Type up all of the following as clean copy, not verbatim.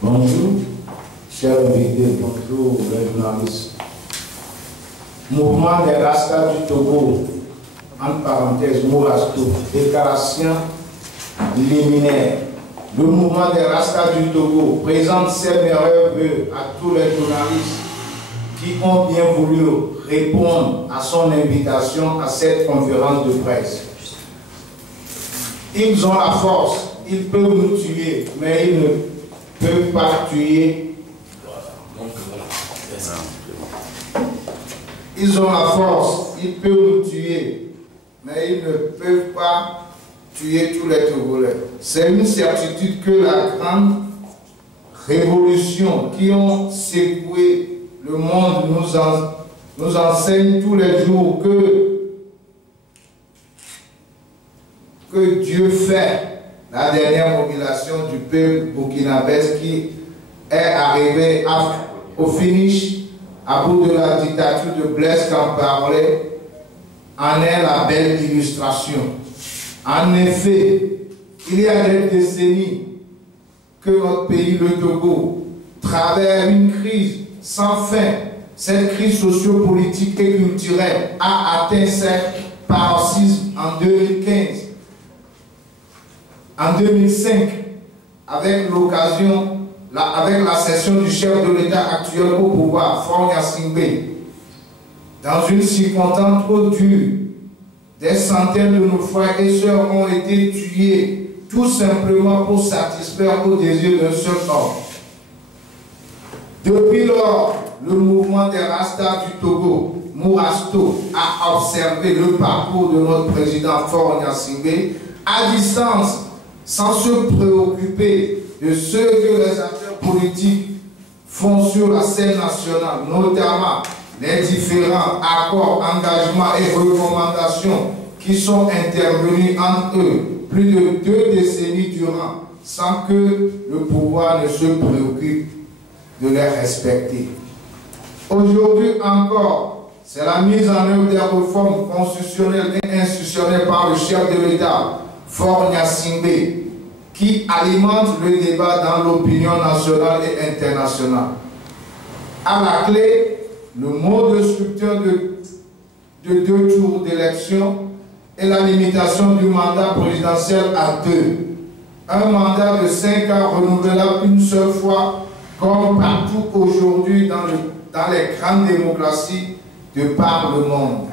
Bonjour, chers invités, bonjour les journalistes. Mouvement des Rastas du Togo, entre parenthèses, Mourasto, déclaration liminaire. Le mouvement des Rastas du Togo présente ses meilleurs vœux à tous les journalistes qui ont bien voulu répondre à son invitation à cette conférence de presse. Ils ont la force, ils peuvent nous tuer, mais ils ne peuvent pas tuer. Ils ont la force, ils peuvent nous tuer, mais ils ne peuvent pas tuer tous les Togolais. C'est une certitude que la grande révolution qui ont secoué le monde nous enseigne tous les jours que Dieu fait la dernière mobilisation du peuple burkinabé qui est arrivé au finish à bout de la dictature de Blaise Compaoré en est la belle illustration. En effet, il y a des décennies que notre pays, le Togo, traverse une crise sans fin. Cette crise sociopolitique et culturelle a atteint ses paroxysmes en 2015. En 2005, avec la cession du chef de l'État actuel au pouvoir, Faure Gnassingbé, dans une circonstance trop dure, des centaines de nos frères et sœurs ont été tués, tout simplement pour satisfaire au désir d'un seul homme. Depuis lors, le mouvement des Rastas du Togo, Mourasto, a observé le parcours de notre président Faure Gnassingbé à distance, sans se préoccuper de ce que les acteurs politiques font sur la scène nationale, notamment les différents accords, engagements et recommandations qui sont intervenus entre eux plus de 2 décennies durant, sans que le pouvoir ne se préoccupe de les respecter. Aujourd'hui encore, c'est la mise en œuvre des réformes constitutionnelles et institutionnelles par le chef de l'État, Faure Gnassingbé, qui alimente le débat dans l'opinion nationale et internationale. À la clé, le mode de structure de 2 tours d'élection et la limitation du mandat présidentiel à 2. Un mandat de 5 ans renouvelable une seule fois, comme partout aujourd'hui dans les grandes démocraties de par le monde.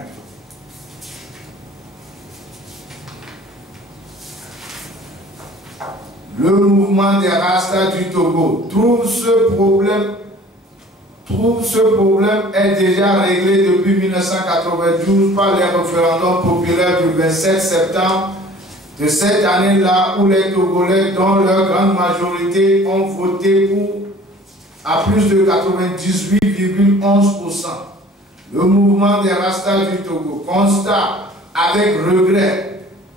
Le mouvement des Rastas du Togo trouve ce problème est déjà réglé depuis 1992 par les référendums populaires du 27 septembre de cette année-là où les Togolais, dont leur grande majorité, ont voté pour à plus de 98,11%. Le mouvement des Rastas du Togo constate avec regret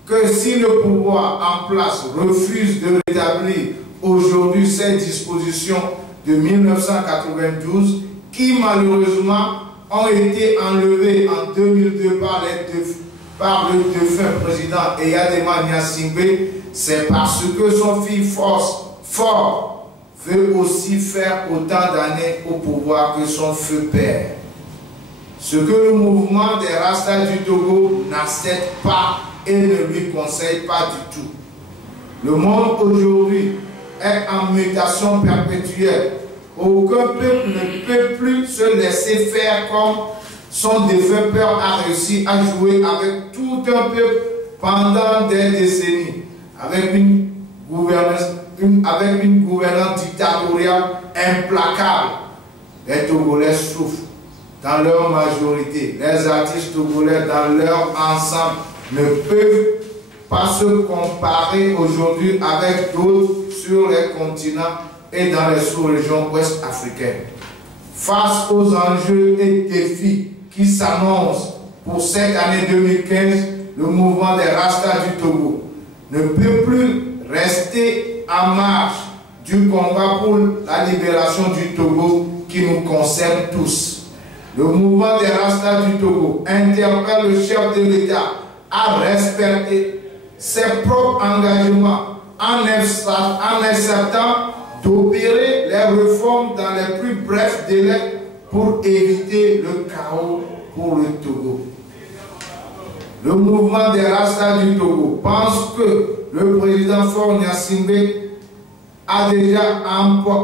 que si le pouvoir en place refuse de rétablir aujourd'hui ces dispositions de 1992 qui malheureusement ont été enlevées en 2002 par le défunt président Eyadema Gnassingbé, c'est parce que son fils Faure veut aussi faire autant d'années au pouvoir que son feu père. Ce que le mouvement des Rastas du Togo n'accepte pas et ne lui conseille pas du tout. Le monde aujourd'hui est en mutation perpétuelle. Aucun peuple ne peut plus se laisser faire comme son défunt père a réussi à jouer avec tout un peuple pendant des décennies, avec une gouvernance dictatoriale implacable. Les Togolais souffrent dans leur majorité. Les artistes togolais dans leur ensemble ne peuvent pas se comparer aujourd'hui avec d'autres sur les continents et dans les sous-régions ouest-africaines. Face aux enjeux et défis qui s'annoncent pour cette année 2015, le mouvement des Rastas du Togo ne peut plus rester en marge du combat pour la libération du Togo qui nous concerne tous. Le mouvement des Rastas du Togo interpelle le chef de l'État à respecter ses propres engagements en acceptant d'opérer réformes dans les plus brefs délais pour éviter le chaos pour le Togo. Le mouvement des Rastas du Togo pense que le président Faure Gnassingbé a déjà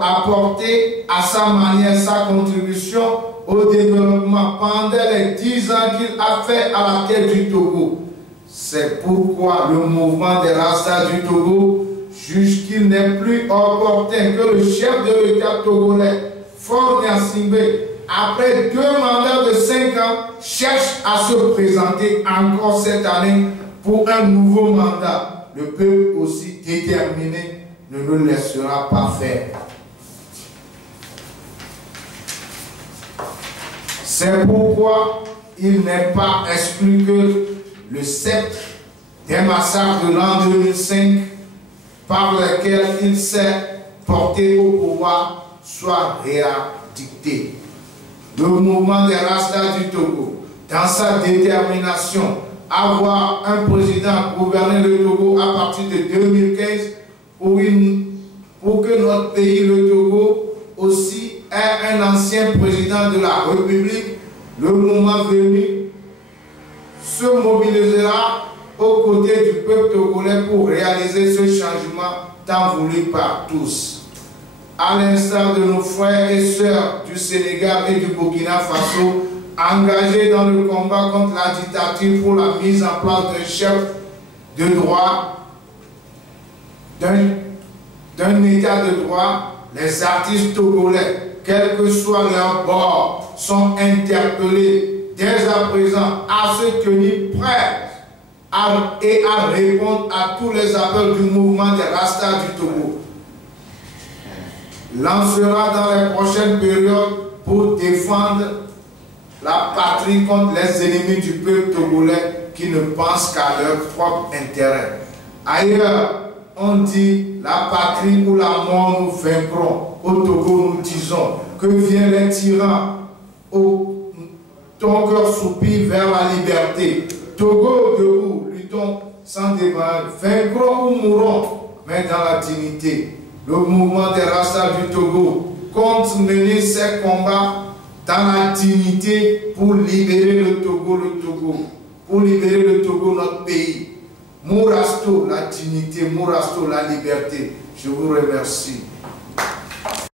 apporté à sa manière sa contribution au développement pendant les 10 ans qu'il a fait à la tête du Togo. C'est pourquoi le mouvement des Rastas du Togo juge qu'il n'est plus opportun que le chef de l'État togolais, Faure Gnassingbé, après 2 mandats de 5 ans, cherche à se présenter encore cette année pour un nouveau mandat. Le peuple aussi déterminé ne le laissera pas faire. C'est pourquoi il n'est pas exclu que le sceptre des massacres de l'an 2005 par lequel il s'est porté au pouvoir soit réadicté. Le mouvement des Rastas du Togo, dans sa détermination à voir un président gouverner le Togo à partir de 2015 pour que notre pays, le Togo, aussi ait un ancien président de la République, le moment venu se mobilisera aux côtés du peuple togolais pour réaliser ce changement tant voulu par tous. À l'instar de nos frères et sœurs du Sénégal et du Burkina Faso, engagés dans le combat contre la dictature pour la mise en place d'un chef de droit, d'un état de droit, les artistes togolais, quel que soit leur bord, sont interpellés dès à présent à se tenir prêts et à répondre à tous les appels du mouvement des Rastas du Togo. Lancera dans les prochaines périodes pour défendre la patrie contre les ennemis du peuple togolais qui ne pensent qu'à leur propre intérêt. Ailleurs, on dit la patrie ou la mort nous vaincront. Au Togo, nous disons que viennent les tyrans. Ton cœur soupire vers la liberté. Togo, debout, luttons sans débat. Vaincrons ou mourrons, mais dans la dignité. Le mouvement des Rastas du Togo compte mener ses combats dans la dignité pour libérer le Togo, pour libérer le Togo, notre pays. Mourasto, la dignité, Mourasto, la liberté. Je vous remercie.